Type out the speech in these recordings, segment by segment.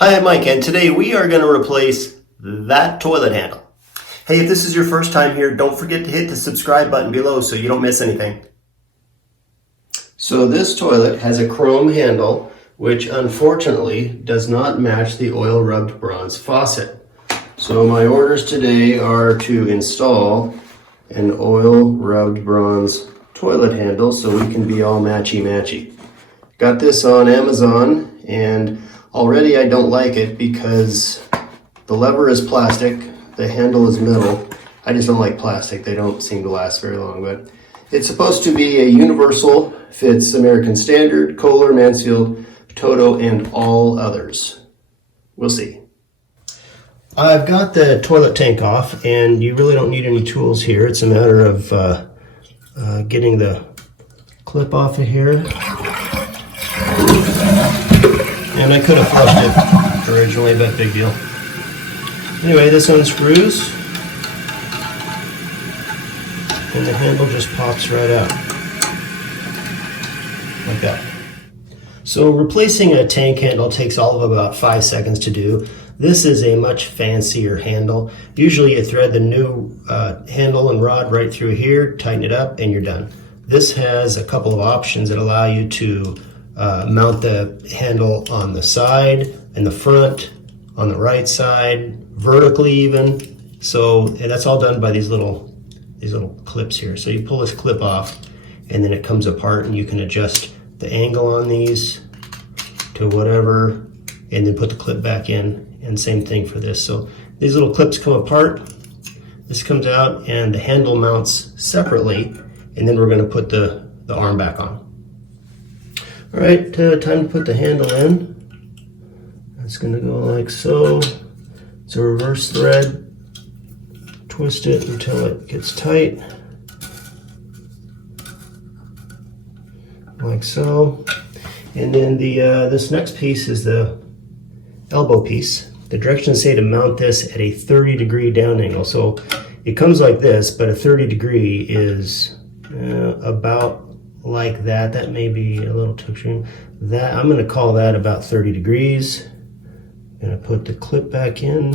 Hi, I'm Mike, and today we are going to replace that toilet handle. Hey, if this is your first time here, don't forget to hit the subscribe button below so you don't miss anything. So this toilet has a chrome handle, which unfortunately does not match the oil rubbed bronze faucet. So my orders today are to install an oil rubbed bronze toilet handle so we can be all matchy-matchy. Got this on Amazon, and already I don't like it because the lever is plastic, the handle is metal. I just don't like plastic. They don't seem to last very long, but it's supposed to be a universal, fits American Standard, Kohler, Mansfield, Toto, and all others. We'll see. I've got the toilet tank off, and you really don't need any tools here. It's a matter of getting the clip off of here. And I could have flushed it originally, but big deal. Anyway, this unscrews, and the handle just pops right out, like that. So replacing a tank handle takes all of about 5 seconds to do. This is a much fancier handle. Usually you thread the new handle and rod right through here, tighten it up, and you're done. This has a couple of options that allow you to mount the handle on the side, in the front, on the right side, vertically even. So that's all done by these little clips here. So you pull this clip off, and then it comes apart, and you can adjust the angle on these to whatever, and then put the clip back in. And same thing for this. So these little clips come apart, this comes out, and the handle mounts separately, and then we're going to put the arm back on. All right, time to put the handle in. It's going to go like so. It's a reverse thread. Twist it until it gets tight, like so. And then this next piece is the elbow piece. The directions say to mount this at a 30-degree down angle. So it comes like this, but a 30-degree is about like that. That may be a little too extreme. That I'm going to call that about 30 degrees. I'm going to put the clip back in,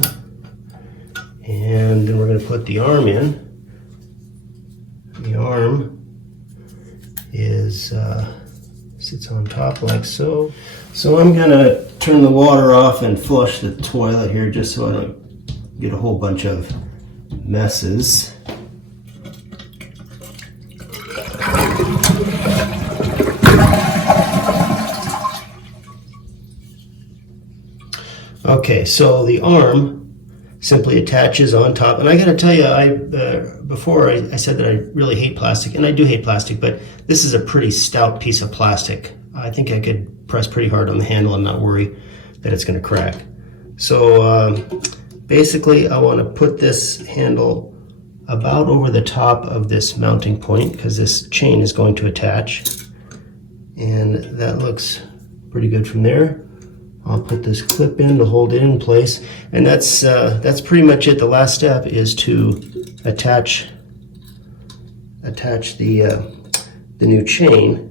and then we're going to put the arm in. The arm is sits on top like so. So I'm going to turn the water off and flush the toilet here just so I don't get a whole bunch of messes. Okay, so the arm simply attaches on top, and I gotta tell you, before I said that I really hate plastic, and I do hate plastic, but this is a pretty stout piece of plastic. I think I could press pretty hard on the handle and not worry that it's gonna crack. So basically I wanna put this handle about over the top of this mounting point because this chain is going to attach, and that looks pretty good from there. I'll put this clip in to hold it in place, and that's pretty much it. The last step is to attach the new chain,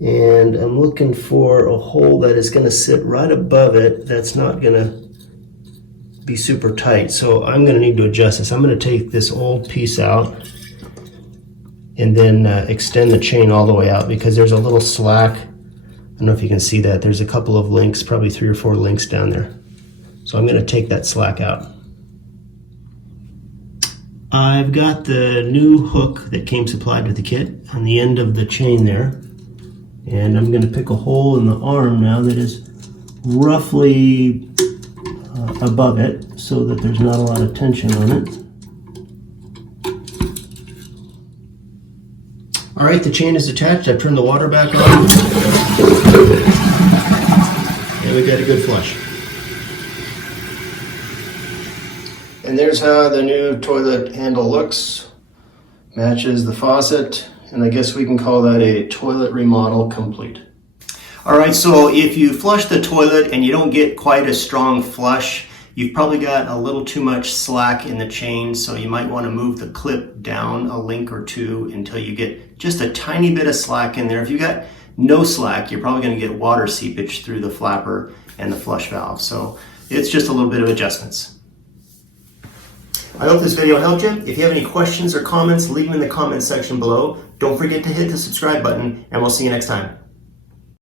and I'm looking for a hole that is going to sit right above it. That's not going to be super tight, so I'm going to need to adjust this. I'm going to take this old piece out and then extend the chain all the way out because there's a little slack. I don't know if you can see that. There's a couple of links, probably 3 or 4 links down there. So I'm going to take that slack out. I've got the new hook that came supplied with the kit on the end of the chain there. And I'm going to pick a hole in the arm now that is roughly above it so that there's not a lot of tension on it. All right, the chain is attached. I've turned the water back on. And we got a good flush. And there's how the new toilet handle looks. Matches the faucet. And I guess we can call that a toilet remodel complete. All right, so if you flush the toilet and you don't get quite a strong flush, you've probably got a little too much slack in the chain, so you might want to move the clip down a link or two until you get just a tiny bit of slack in there. If you got no slack, you're probably going to get water seepage through the flapper and the flush valve. So it's just a little bit of adjustments. I hope this video helped you. If you have any questions or comments, leave them in the comment section below. Don't forget to hit the subscribe button, and we'll see you next time.